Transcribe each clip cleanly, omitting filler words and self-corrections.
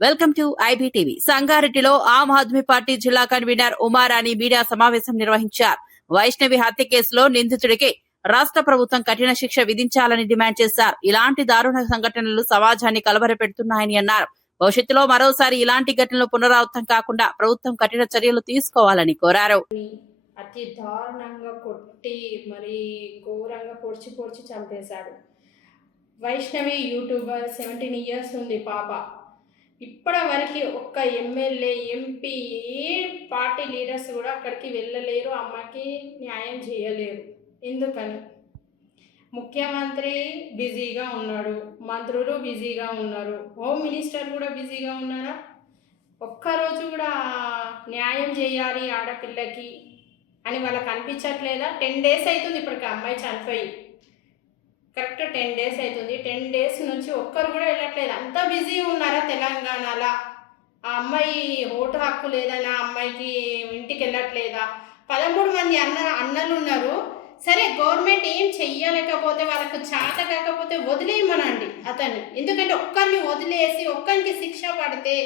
Welcome to IBTV. సంగారెడ్డిలో Aam Aadmi party జిల్లా convener Umarani media సమావేశం నిర్వహించారు. వైష్ణవి హత్య కేసులో నిందితుడికి రాష్ట్ర ప్రభుత్వం కఠిన శిక్ష విధించాలని డిమాండ్ చేశారు. ఇలాంటి దారుణ సంఘటనలు సమాజాన్ని కలవరపెడుతున్నాయని అన్నారు. భవిష్యత్తులో మరోసారి ఇలాంటి ఘటనలు పునరావృతం కాకుండా ప్రభుత్వం కఠిన చర్యలు తీసుకోవాలని కోరారు. అతి దారుణంగా కొట్టి మరి ఘోరంగా పొడిచి చంపేశాడు. వైష్ణవి యూట్యూబర్, 17 years ఉంది పాప. ఇప్పటి వరకు ఒక్క ఎమ్మెల్యే, ఎంపీ, ఏ పార్టీ లీడర్స్ కూడా అక్కడికి వెళ్ళలేరు, అమ్మకి న్యాయం చేయలేరు. ఎందుకని? ముఖ్యమంత్రి బిజీగా ఉన్నాడు, మంత్రులు బిజీగా ఉన్నారు, హోమ్ మినిస్టర్ కూడా బిజీగా ఉన్నారా? ఒక్కరోజు కూడా న్యాయం చేయాలి ఆడపిల్లకి అని వాళ్ళకి అనిపించట్లేదా? 10 days అవుతుంది ఇప్పటికి అమ్మాయి చనిపోయి. కరెక్ట్ 10 days అవుతుంది. 10 days నుంచి ఒక్కరు కూడా వెళ్ళట్లేదు. అంత బిజీ ఉన్నారా తెలంగాణలో? ఆ అమ్మాయి ఓటు హక్కు లేదని ఆ అమ్మాయికి ఇంటికి వెళ్ళట్లేదా? 13 మంది అన్నలు ఉన్నారు. సరే, గవర్నమెంట్ ఏం చెయ్యలేకపోతే, వాళ్ళకు చేత కాకపోతే వదిలేయమనండి అతన్ని. ఎందుకంటే ఒక్కరిని వదిలేసి ఒక్కరికి శిక్ష పడితే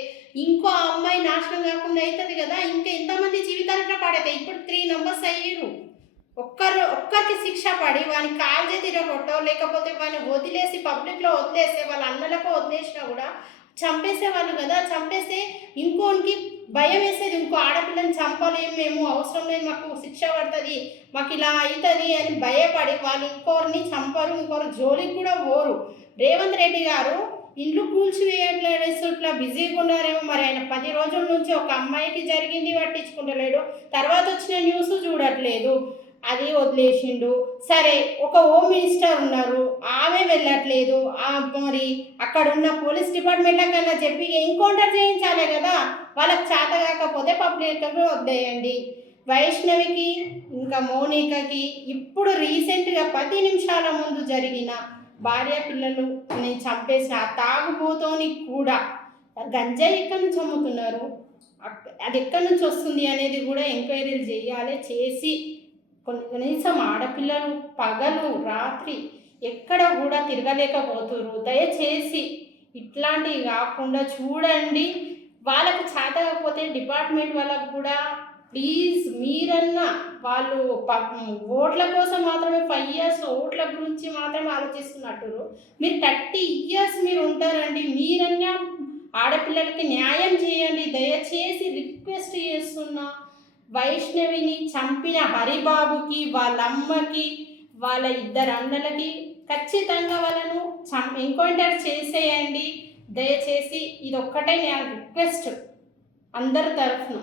ఇంకో అమ్మాయి నాశనం కాకుండా అవుతుంది కదా. ఇంకా ఎంతమంది జీవితాలు పడతాయి? ఇప్పుడు 3 numbers అయ్యారు. ఒక్కరికి శిక్ష పడి వాని కాలు చేతి కొట్టో, లేకపోతే వాడిని వదిలేసి పబ్లిక్లో వదిలేస్తే, వాళ్ళ అన్నలకు వదిలేసినా కూడా చంపేసేవాళ్ళు కదా. చంపేస్తే ఇంకోనికి భయం వేసేది, ఇంకో ఆడపిల్లని చంపలేము మేము, అవసరం లేదు, మాకు శిక్ష పడుతుంది, మాకు ఇలా అవుతుంది అని భయపడి వాళ్ళు ఇంకోరిని చంపరు, ఇంకోరు జోలికి కూడా పోరు. రేవంత్ రెడ్డి గారు ఇండ్లు కూల్చివేయట్లేదు, ఇట్లా బిజీగా ఉన్నారేమో. మరి ఆయన 10 రోజుల నుంచి ఒక అమ్మాయికి జరిగింది పట్టించుకుంటలేడు, తర్వాత వచ్చిన న్యూస్ చూడట్లేదు, అది వదిలేసిండు. సరే, ఒక హోమ్ మినిస్టర్ ఉన్నారు, ఆమె వెళ్ళట్లేదు. మరి అక్కడ ఉన్న పోలీస్ డిపార్ట్మెంట్ల కన్నా చెప్పి ఎన్కౌంటర్ చేయించాలి కదా. వాళ్ళకి చేత కాకపోతే పబ్లిక్గా వదిలేయండి. వైష్ణవికి ఇంకా మౌనికకి ఇప్పుడు రీసెంట్గా 10 నిమిషాల ముందు జరిగిన భార్య పిల్లలని చంపేసిన ఆ తాగుబోతోని కూడా గంజాయి ఎక్కడి నుంచి అమ్ముతున్నారు, అది ఎక్కడి నుంచి వస్తుంది అనేది కూడా ఎంక్వైరీలు చేయాలి. చేసి కనీసం ఆడపిల్లలు పగలు రాత్రి ఎక్కడ కూడా తిరగలేకపోతున్నారు. దయచేసి ఇట్లాంటివి కాకుండా చూడండి. వాళ్ళకు చేత కాకపోతే డిపార్ట్మెంట్ వాళ్ళకు కూడా ప్లీజ్ మీరన్నా, వాళ్ళు ఓట్ల కోసం మాత్రమే 5 years ఓట్ల గురించి మాత్రమే ఆలోచిస్తున్నట్టు, మీరు 30 years మీరు ఉంటారండి. మీరన్నా ఆడపిల్లలకి న్యాయం చేయండి. దయచేసి రిక్వెస్ట్ చేస్తున్నా. వైష్ణవిని చంపిన హరిబాబుకి, వాళ్ళ అమ్మకి, వాళ్ళ 2 అన్నలకి ఖచ్చితంగా వాళ్ళను ఎన్కౌంటర్ చేసేయండి. దయచేసి ఇదొక్కటే నేను రిక్వెస్ట్ అందరి తరఫున.